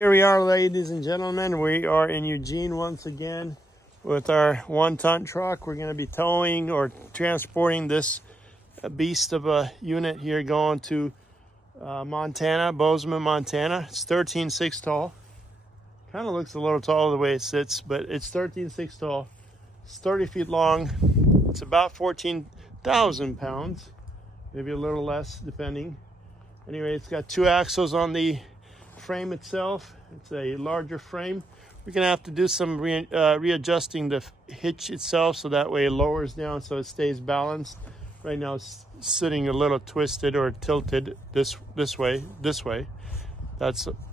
Here we are, ladies and gentlemen. We are in Eugene once again with our 1-ton truck. We're going to be towing or transporting this beast of a unit here going to Montana, Bozeman, Montana. It's 13.6 tall. Kind of looks a little tall the way it sits, but it's 13.6 tall. It's 30 feet long. It's about 14,000 pounds, maybe a little less depending. Anyway, it's got 2 axles on the frame itself. It's a larger frame. We're gonna have to do some readjusting the hitch itself so that way it lowers down so it stays balanced. Right now it's sitting a little twisted or tilted this way. This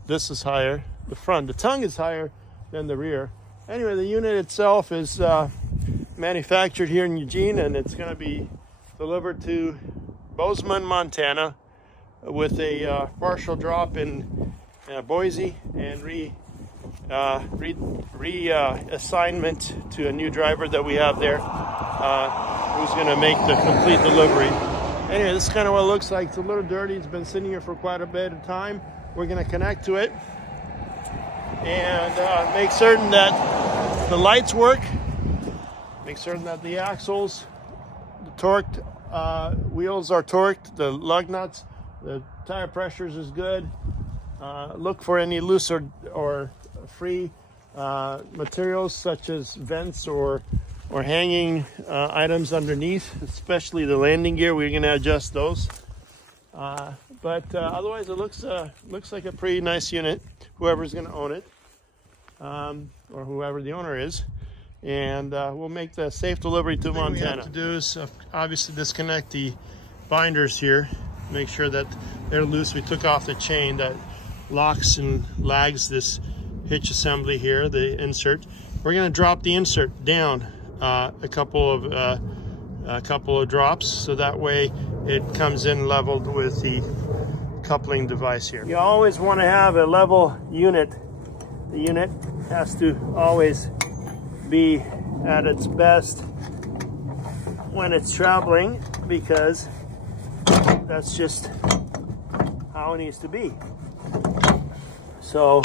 is higher. The tongue is higher than the rear. Anyway, the unit itself is manufactured here in Eugene, and it's going to be delivered to Bozeman, Montana, with a partial drop in Boise and reassignment to a new driver that we have there, who's going to make the complete delivery. Anyway, this is kind of what it looks like. It's a little dirty. It's been sitting here for quite a bit of time. We're going to connect to it and make certain that the lights work, make certain that the axles, the torqued wheels are torqued, the lug nuts, the tire pressures is good. Look for any loose or free materials such as vents or hanging items underneath, especially the landing gear. We're going to adjust those. But otherwise, it looks like a pretty nice unit. Whoever's going to own it, or whoever the owner is, and we'll make the safe delivery to Montana. What we have to do is obviously disconnect the binders here. Make sure that they're loose. We took off the chain that locks and lags this hitch assembly here, the insert. We're going to drop the insert down a couple of drops, so that way it comes in leveled with the coupling device here. You always want to have a level unit. The unit has to always be at its best when it's traveling, because that's just how it needs to be. So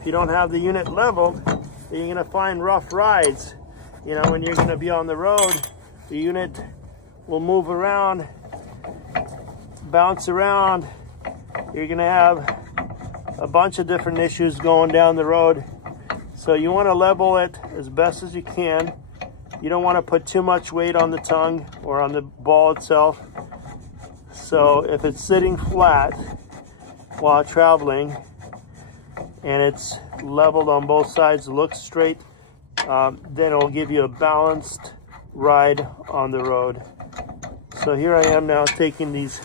if you don't have the unit leveled, then you're going to find rough rides. You know, when you're going to be on the road, the unit will move around, bounce around. You're going to have a bunch of different issues going down the road. So you want to level it as best as you can. You don't want to put too much weight on the tongue or on the ball itself. So if it's sitting flat while traveling and it's leveled on both sides, looks straight, then it'll give you a balanced ride on the road. So here I am now taking these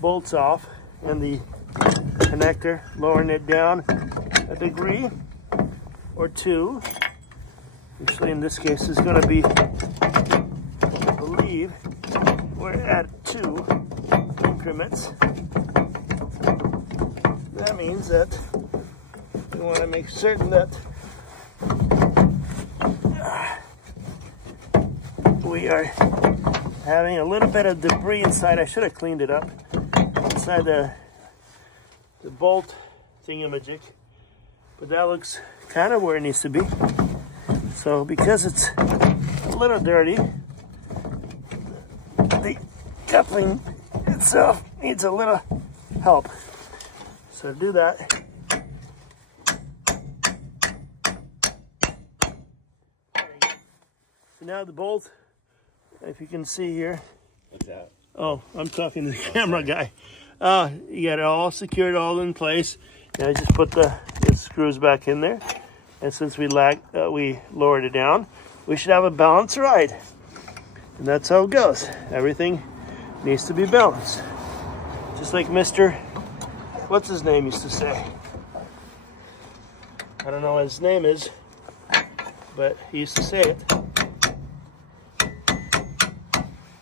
bolts off and the connector, lowering it down a degree or 2. Actually, in this case, is going to be, I believe, we're at 2 increments. That means that we want to make certain that we are having a little bit of debris inside. I should have cleaned it up inside the bolt thingamajig, but that looks kind of where it needs to be. So because it's a little dirty, the coupling itself needs a little help. So to do that, so now the bolt, if you can see here. What's that? Oh, I'm talking to the camera guy. You got it all secured, all in place. And I just put the screws back in there. And since we lowered it down, we should have a balanced ride. And that's how it goes. Everything needs to be balanced. Just like Mr. What's his name used to say. I don't know what his name is, but he used to say it.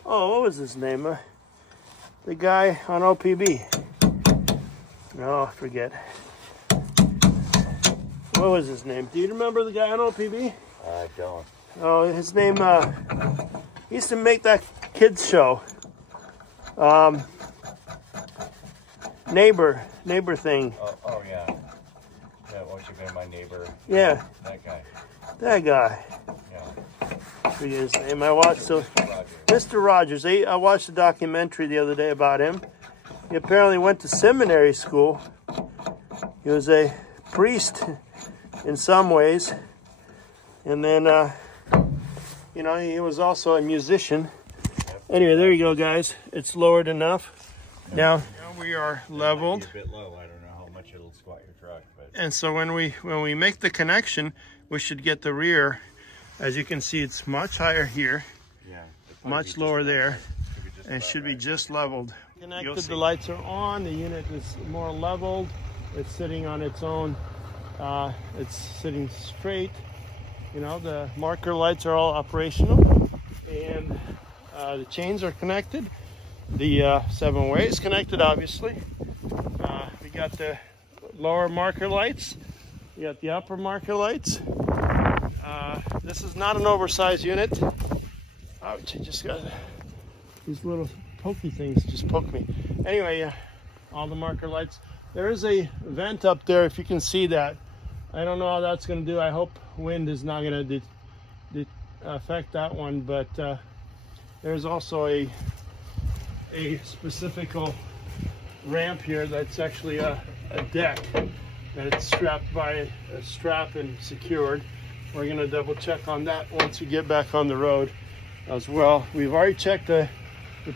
Oh, what was his name? The guy on OPB. No, I forget. What was his name? Do you remember the guy on OPB? I don't. Oh, his name, he used to make that kids show. Neighbor thing. Oh yeah. wish I could have my neighbor. Yeah. That guy. That guy. Yeah. I forget his name. I watched Mr. Rogers. I watched a documentary the other day about him. He apparently went to seminary school. He was a priest in some ways. And then, you know, he was also a musician. Anyway, there you go, guys. It's lowered enough. Now we are leveled. A bit low. I don't know how much it'll squat your truck, but. And so when we make the connection, we should get the rear. As you can see, it's much higher here. Yeah. Much lower there, and should be just leveled. Connected, the lights are on. The unit is more leveled. It's sitting on its own. It's sitting straight. You know, the marker lights are all operational, and the chains are connected. The 7-way is connected, obviously. We got the lower marker lights. We got the upper marker lights. This is not an oversized unit. Ouch, I just got these little pokey things just poke me. Anyway, all the marker lights. There is a vent up there, if you can see that. I don't know how that's going to do. I hope wind is not going to affect that one, but there's also a specific ramp here that's actually a deck, and it's strapped by a strap and secured. We're going to double check on that once we get back on the road as well. We've already checked the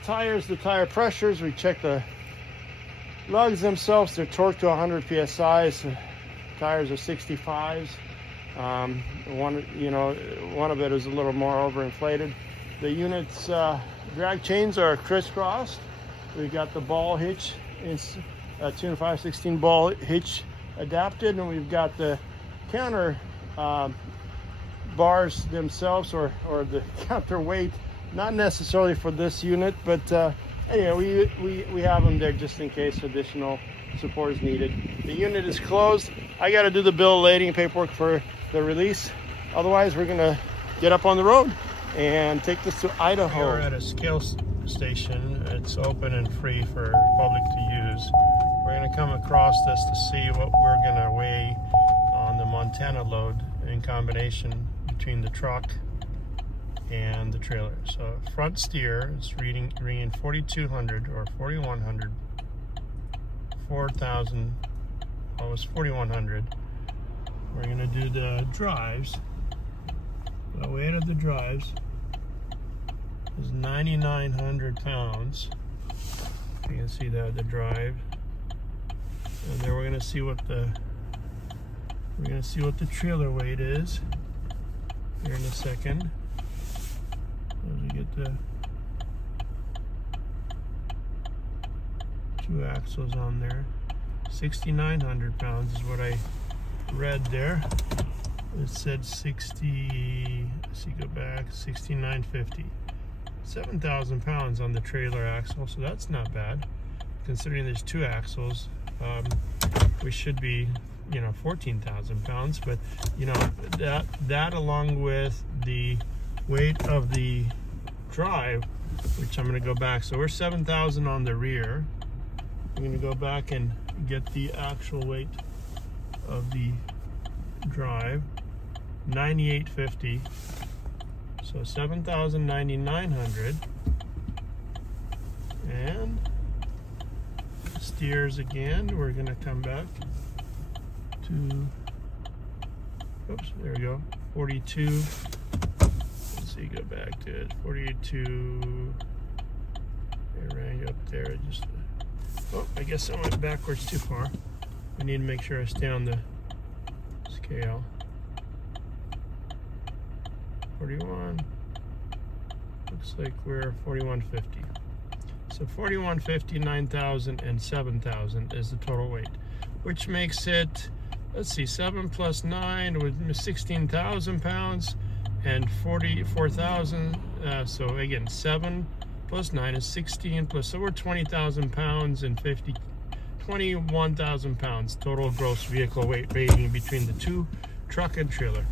tires, the tire pressures. We checked the lugs themselves. They're torqued to 100 psi. So tires are 65s. One of it is a little more overinflated. The unit's drag chains are crisscrossed. We've got the ball hitch, it's a 2 5/16 ball hitch adapted, and we've got the counter bars themselves, or the counterweight, not necessarily for this unit, but anyway, we have them there just in case additional support is needed. The unit is closed. I got to do the bill of lading paperwork for the release. Otherwise, we're going to get up on the road and take this to Idaho. We're at a scale station. It's open and free for public to use. We're going to come across this to see what we're going to weigh on the Montana load in combination between the truck and the trailer. So front steer is reading 4,200 or 4,100, 4,000, almost 4,100. We're going to do the drives. The weight of the drives is 9,900 pounds. You can see that, the drive. And then we're going to see what the trailer weight is here in a second. As we get the 2 axles on there. 6,900 pounds is what I read there. It said 60, let's see, go back, 6,950. 7,000 pounds on the trailer axle, so that's not bad. Considering there's 2 axles, we should be, 14,000 pounds. But, that along with the weight of the drive, which I'm going to go back. So we're 7,000 on the rear. I'm going to go back and get the actual weight of the drive. 9,850. So 7,900. And steers again. We're going to come back to, oops, there we go, 42. Let's see, go back to it. 42. I rang up there. I guess I went backwards too far. I need to make sure I stay on the scale. 41. Looks like we're 4,150. So 4,150, 9,000, and 7,000 is the total weight, which makes it, let's see, 7 plus 9 with 16,000 pounds and 44,000. So again, 7 plus 9 is 16 plus, so we're 20,000 pounds and 21,000 pounds total gross vehicle weight rating between the 2, truck and trailer.